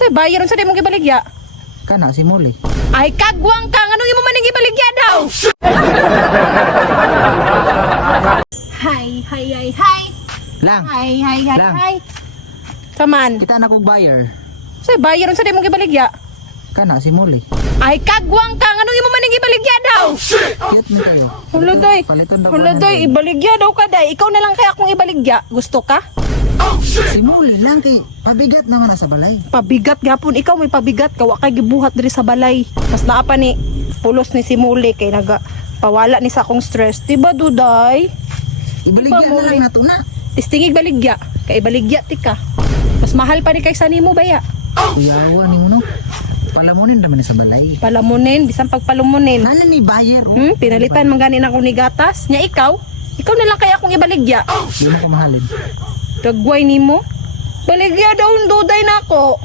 Sa bayaron sa di mong ibaligya. Kana si Molly. Ay kagwang ka nganong imo maning ibaligya daw. Hi. Lang. Hi. Lang. Hi. Saman. Kita na kog buyer. Sa bayaron sa di mong ibaligya. Kana si Molly. Ay kagwang ka nganong imo maning ibaligya daw. Cute mo kayo. Huluday. Palitan daw. Huluday ibaligya daw ka day. Ikaw na lang kaya akong ibaligya. Gusto ka? Si Molly lang kay pabigat naman na sa balay. Pabigat gapon ikaw may pabigat ka wa kay gibuhat diri sa balay. Mas naa pa ni pulos ni si Muli kay naga pawala ni sa akong stress. Diba duday? Ibaligya Diba, na Molly? lang nato na. Tistingig baligya. Kay baligya ti ka. Mas mahal pa ni kaysa nimo baya. Kuyawa ni mo no. Palamunin naman sa balay. Palamunin bisan pagpalumunin. Nana ni buyer. Oh. Pinalitan man gani na akong ni gatas. Nya ikaw na lang kaya akong ibaligya. Di mo ko mahalin. Dagway nimo. Baligya daw duday na ako.